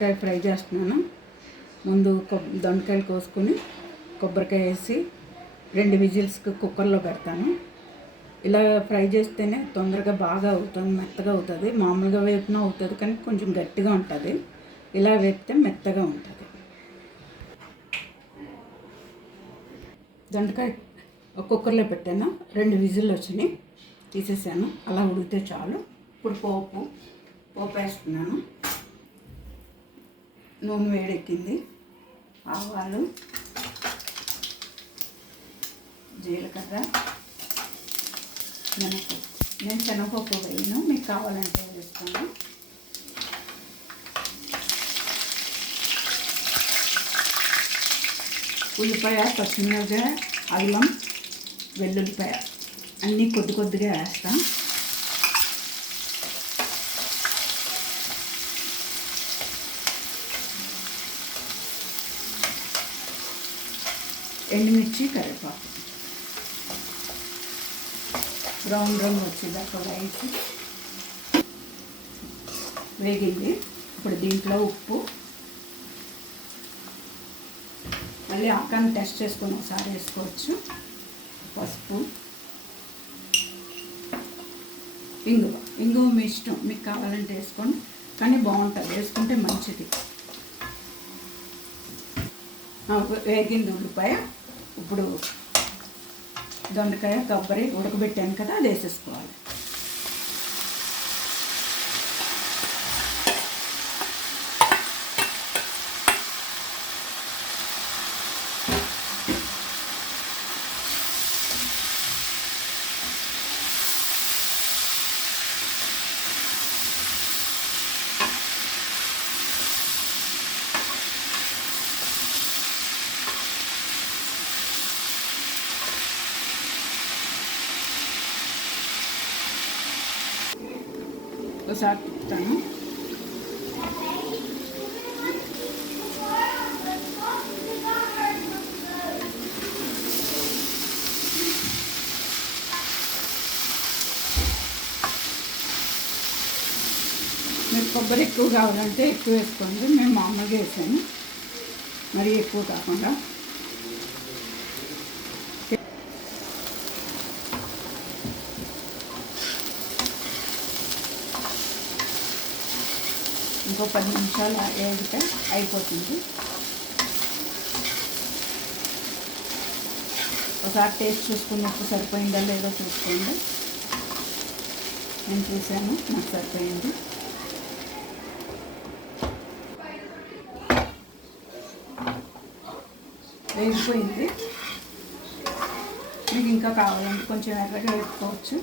దొండకాయ ఫ్రై చేస్తున్నాను. ముందు దొండకాయలు కోసుకొని కొబ్బరికాయ వేసి 2 విజిల్స్కి కుక్కర్లో పెడతాను. ఇలా ఫ్రై చేస్తేనే తొందరగా బాగా అవుతుంది, మెత్తగా అవుతుంది. మామూలుగా వేపినా అవుతుంది కానీ కొంచెం గట్టిగా ఉంటుంది. ఇలా వేపితే మెత్తగా ఉంటుంది. దొండకాయ కుక్కర్లో పెట్టాను, 2 విజిల్లు వచ్చినాయి, తీసేసాను. అలా ఉడికితే చాలు. ఇప్పుడు పోపు వేస్తున్నాను. నూనె వేడెక్కింది. ఆవాలు, జీలకర్ర, మినపప్పు. నేను శనగపప్పు వేయను, మీకు కావాలంటే వేస్తాను. ఉల్లిపాయ, పచ్చిమిరపకాయ, అల్లం, వెల్లుల్లిపాయ అన్నీ కొద్దిగా వేస్తాను. ఎండుమిర్చి, కరివేపాకు బ్రౌన్ రంగు వచ్చేదాకా వేగింది. ఇప్పుడు దీంట్లో ఉప్పు, మళ్ళీ ఆకాన్ని టెస్ట్ చేసుకొని ఒకసారి వేసుకోవచ్చు. పసుపు, ఇంగువ మీ ఇష్టం, మీకు కావాలంటే వేసుకోండి, కానీ బాగుంటుంది, వేసుకుంటే మంచిది. వేగింది ఉల్లిపాయ. ఇప్పుడు దొండకాయ, కొబ్బరి ఉడకబెట్టాను కదా, అది వేసేసుకోవాలి. ఒకసారి తిప్పుతాను. మీరు కొబ్బరి ఎక్కువ కావాలంటే ఎక్కువ వేసుకోండి. మేము మామూలుగా వేసాను, మరీ ఎక్కువ కాకుండా. ఇంకో 10 నిమిషాలు వేగితే అయిపోతుంది. ఒకసారి టేస్ట్ చూసుకుని ఉప్పు సరిపోయిందా లేదో చూసుకోండి. నేను చూశాను, నాకు సరిపోయింది. వేగిపోయింది. మీకు ఇంకా కావాలంటే కొంచెం ఎర్రగా వేసుకోవచ్చు.